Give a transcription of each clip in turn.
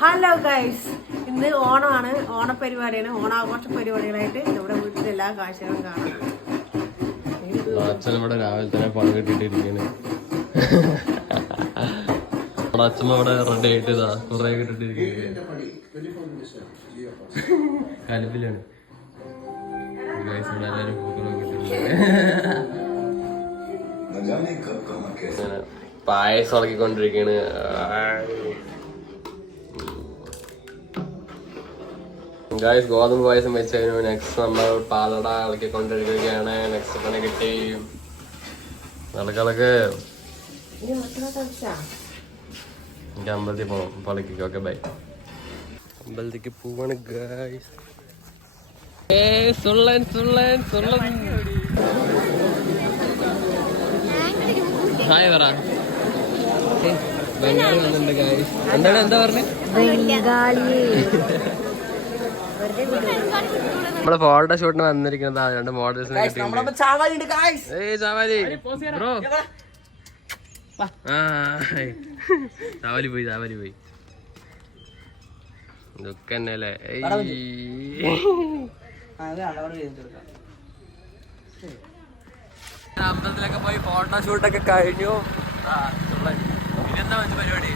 Hello guys, ഇന്ന് ഓണമാണ്. ഓണപരിപാടിയാണ്. ഓണാഘോഷ പരിപാടികളായിട്ട് നമ്മുടെ വീട്ടിലെ എല്ലാ കാഴ്ചകളും കാണാം. അച്ഛൻ ഇവിടെ രാവിലെ തന്നെ പണികിട്ടിട്ടിരിക്കുന്നു. അച്ഛമ്മ ഇവിടെ റെഡി ആയിട്ട് ഇതാ കുറെ കിട്ടിട്ടിരിക്കുന്നു. കലിപ്പിലാണ് എല്ലാരും പായസം ഇളക്കിക്കൊണ്ടിരിക്കാണ്. ഗായ്സ്, ഗോതമ്പ് പായസം വെച്ചു. നെക്സ്റ്റ് നമ്മൾ പാലട ഇളക്കിക്കൊണ്ടിരിക്കുകയാണ്. നെക്സ്റ്റ് പണി കിട്ടി ഇളക്കിളക്ക്. എനിക്ക് അമ്പലത്തിൽ പോകണം. പളിക്ക്. Okay bye. അമ്പലത്തേക്ക് പോവാണ് ഗായ്സ്. സുള്ളൻ സുള്ളൻ സുള്ളൻ ഹായ് പറ. ബംഗാളി വന്നിട്ടുണ്ട് ഗായ്സ്. എന്താണ് എന്താ പറഞ്ഞത്? നമ്മള് ഫോട്ടോ ഷൂട്ടിന് വന്നിരിക്കുന്നത് രണ്ട് മോഡൽസിനെ ബ്രോ. ചാവലി പോയി ഇതൊക്കെ തന്നെ അല്ലേ. അമ്പലത്തിലൊക്കെ പോയി ഫോട്ടോ ഷൂട്ടൊക്കെ കഴിഞ്ഞു. പിന്നെന്താ വെച്ച പരിപാടി?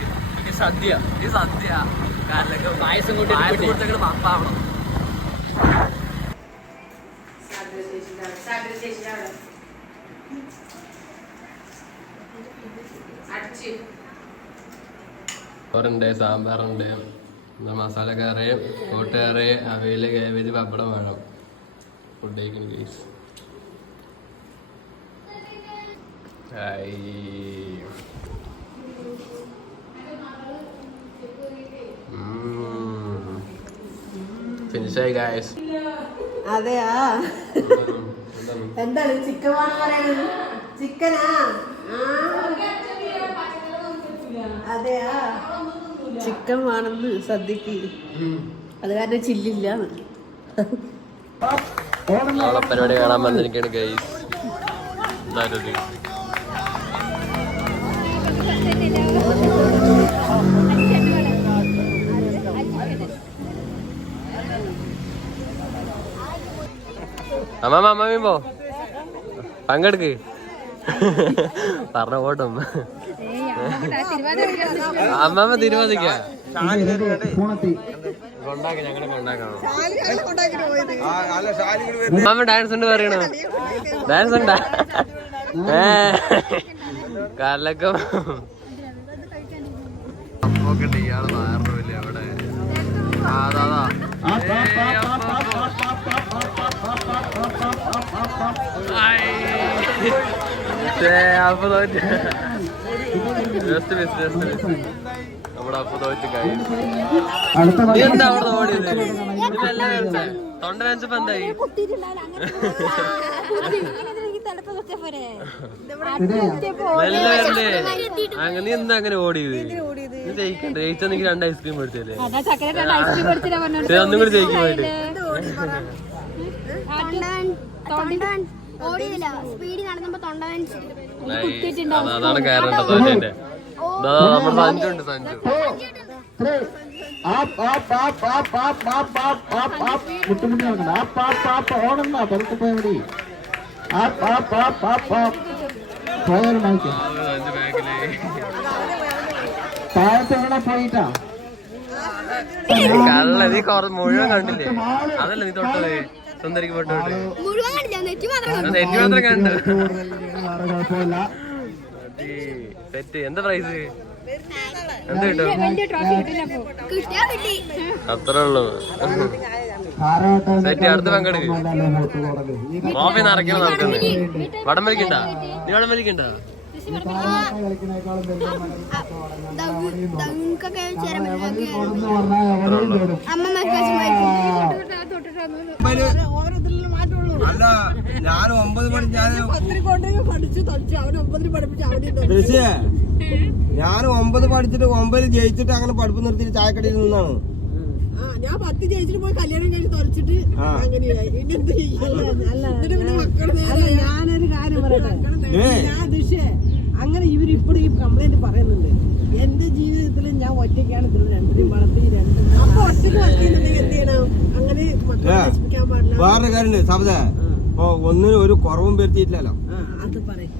സദ്യ. ഈ സദ്യ പായസം കൊടുത്തൊക്കെ പമ്പാവണം. ചോറുണ്ട്, സാമ്പാറുണ്ട്, മസാലക്കറി, കൂട്ടുകറി, അവിയല്, കേബേജ്, പപ്പടം വേണം. ഫുഡ് കഴിക്കണം ഗൈസ്. ഫിനിഷായി ഗൈസ്. അതെയാ, എന്താണ് ചിക്കൻ വേണം പറയുന്നത്? ചിക്കനാ? അതെയാ, ചിക്കൻ വേണമെന്ന് സദ്യക്ക്. അത് കാരണം ചില്ലില്ലാന്ന്. പരിപാടി കാണാൻ വന്നിരിക്കാണ് ഗൈസ്. അമ്മ പോ പങ്കെടുക്ക് പറഞ്ഞ പോട്ടും. അമ്മമ്മ തിരുവാതിക്ക ഞങ്ങളെ കൊണ്ടാക്കണം. അമ്മ ഡാൻസ് ഉണ്ട് പറയണോ? ഡാൻസ് ഉണ്ടാ കാലൊക്കെ നോക്കട്ടെ. ഇയാള് മാറില്ല അവിടെ. അപ്പൊ തോറ്റ് നമ്മുടെ അപ്പൊ തോറ്റ് കഴിയും. എന്താ അവിടെ ഓടിയത്? തൊണ്ട വെച്ചപ്പോ എന്തായി? നല്ല വരണ്ടേ? നീ എന്താ അങ്ങനെ ഓടിയത്? നീ ജയിക്കണ്ടേ? ജയിച്ചെന്നെങ്കിൽ 2 ഐസ്ക്രീം മേടിച്ചല്ലേ? ഒന്നും കൂടി ജയിക്കാൻ വേണ്ടി. അതാണ് കാരണം തോറ്റേന്റെ. നമ്മുടെ സഞ്ജുണ്ട്. സഞ്ജു കള്ള. നീ മുഴുവൻ കണ്ടില്ലേ? അതല്ല നീ തൊട്ടത്. സുന്ദരിക്ക് പോട്ടോട്ട് നെറ്റി മാത്രം കണ്ടു. സെറ്റ്. എന്താ പ്രൈസ്? എന്ത് കിട്ടും? അത്രേ ഉള്ളൂ. സെറ്റ്. അടുത്ത് പങ്കെടുക്ക്. ട്രോഫി നിറയ്ക്കണം നടക്കുന്നത്. വടം വലിക്കണ്ട? നീ വടം വലിക്കണ്ട? അല്ല, ഞാൻ 9 മണി ഞാൻ 9 പഠിച്ചിട്ട് 9 ജയിച്ചിട്ട് അങ്ങനെ പഠിപ്പ് നിർത്തിയിട്ട് ചായക്കടയിൽ നിന്നാണ്. ഞാൻ 10 ജയിച്ചിട്ട് പോയി കല്യാണം കഴിഞ്ഞ് തൊലച്ചിട്ട് അങ്ങനെയായി. ഞാനൊരു കാര്യം പറയട്ടെ. അങ്ങനെ ഇവരിപ്പോഴും ഈ കംപ്ലൈന്റ് പറയുന്നുണ്ട്. എന്റെ ജീവിതത്തിൽ ഞാൻ ഒറ്റയ്ക്കാണ് ഇതിൽ രണ്ടിനും വളർത്തി അപ്പൊ ഒറ്റയ്ക്ക് വളർത്തിയിട്ടുണ്ടെങ്കിൽ എന്ത് ചെയ്യണം? അങ്ങനെ മക്കളെ നശിപ്പിക്കാൻ പാടില്ല. വേറെ കാര്യമുണ്ട് സബദ, ഇപ്പൊ ഒന്നിനും ഒരു കുറവും വരുത്തിയിട്ടില്ലല്ലോ. അത് പറയും.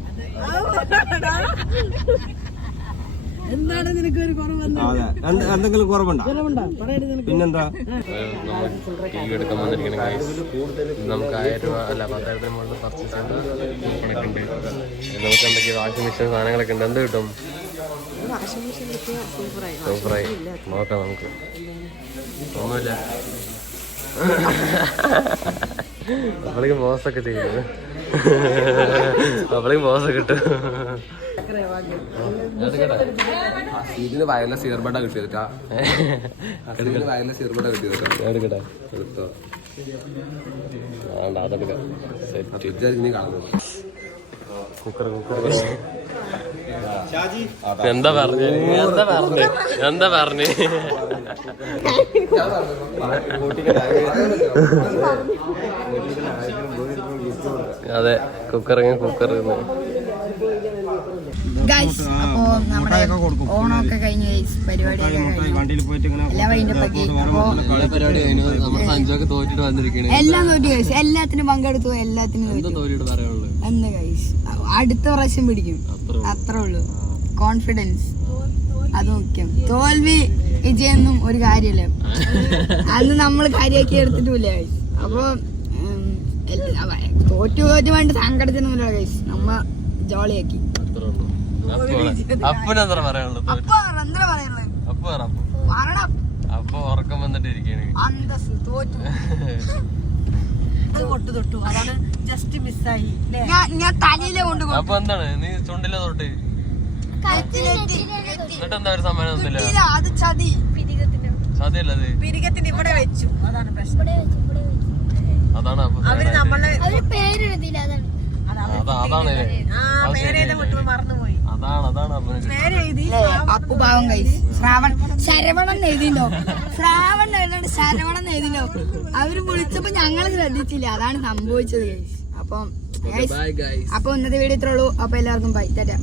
എന്താണ് നിനക്ക് ഒരു കുറവ് അതെ, എന്തെങ്കിലും കുറവുണ്ടോ? പറയരുത് നിനക്ക്. പിന്നെന്താ? ടി വി എടുക്കാൻ വന്നിരിക്കണം ഗൈസ്. നമുക്ക് 1000 രൂപ അല്ല 10,000 മുകളിൽ പർച്ചേസ് ചെയ്യേണ്ട കൂപ്പണൊക്കെ ഉണ്ട്. നമുക്ക് എന്തൊക്കെയാ വാഷിംഗ് മെഷീൻ സാധനങ്ങളൊക്കെ ഉണ്ട്. എന്ത് കിട്ടും? സൂപ്പറായി നോക്കാം നമുക്ക്. ഒന്നുമില്ല, അപ്പോഴേക്കും ബോസൊക്കെ ചെയ്യുന്നത്, അപ്പോഴേക്കും ബോസൊക്കെ കിട്ടും. ഇതിന് വയർലെസ് ഇയർബഡാ കിട്ടിയതാ. വയർലെസ് ഇയർബഡാ കിട്ടിയതാ. എടുക്കട്ടെ, എടുത്തോ. വേണ്ട, അതെടുക്കാം. കുക്കർ എന്താ പറഞ്ഞു അതെ, കുക്കർ ഗൈസ്. അപ്പോ നമ്മുടെ ഓണമൊക്കെ കഴിഞ്ഞു ഗൈസ്, പരിപാടിയൊക്കെ എല്ലാം വൈകിട്ടൊക്കെ. എല്ലാം തോറ്റു ഗൈസ്, എല്ലാത്തിനും പങ്കെടുത്തു, എല്ലാത്തിനും എന്താ ഗൈസ്, അടുത്ത പ്രാവശ്യം പിടിക്കും, അത്രേ ഉള്ളൂ. കോൺഫിഡൻസ് അത് മുഖ്യം. തോൽവി വിജയൊന്നും ഒരു കാര്യമില്ല, അന്ന് നമ്മൾ കാര്യമാക്കി എടുത്തിട്ടില്ല ഗൈസ്. അപ്പൊ തോറ്റു വേണ്ടി സങ്കടത്തിനൊന്നുമില്ല ഗൈസ്, നമ്മ ജോളിയാക്കി. അപ്പനെന്താ പറയാനുള്ളത്? അപ്പൊ ഉറക്കം വന്നിട്ട് ഇരിക്കാണ്. തൊട്ടു അതാണ് ജസ്റ്റ് മിസ്സായി. ഞാൻ തലയിലെ കൊണ്ട് അപ്പൊ എന്താണ് നീ ചുണ്ടിലെ തൊട്ട് എന്നിട്ട് എന്താ ഒരു സമ്മാനം ഒന്നുമില്ല? അത് ചതി, ചതിയല്ലത്, പിരികത്തിന് ഇവിടെ വെച്ചു, അതാണ് പ്രശ്നം. അതാണ് അവര് നമ്മളെ മറന്നുപോയി. അതാണ് പേരെഴുതി അപ്പു പാവം കൈസ്. ശരവണം എഴുതില്ലോ, ശ്രാവൺ എഴുതണ്ട്, ശരവണം എഴുതില്ലോ. അവര് വിളിച്ചപ്പോ ഞങ്ങൾ ശ്രദ്ധിച്ചില്ല, അതാണ് സംഭവിച്ചത് ഗൈസ്. അപ്പം ഇന്നത്തെ വീഡിയോ ഇത്രേ ഉള്ളൂ. അപ്പൊ എല്ലാവർക്കും ബൈ, ടാറ്റാ.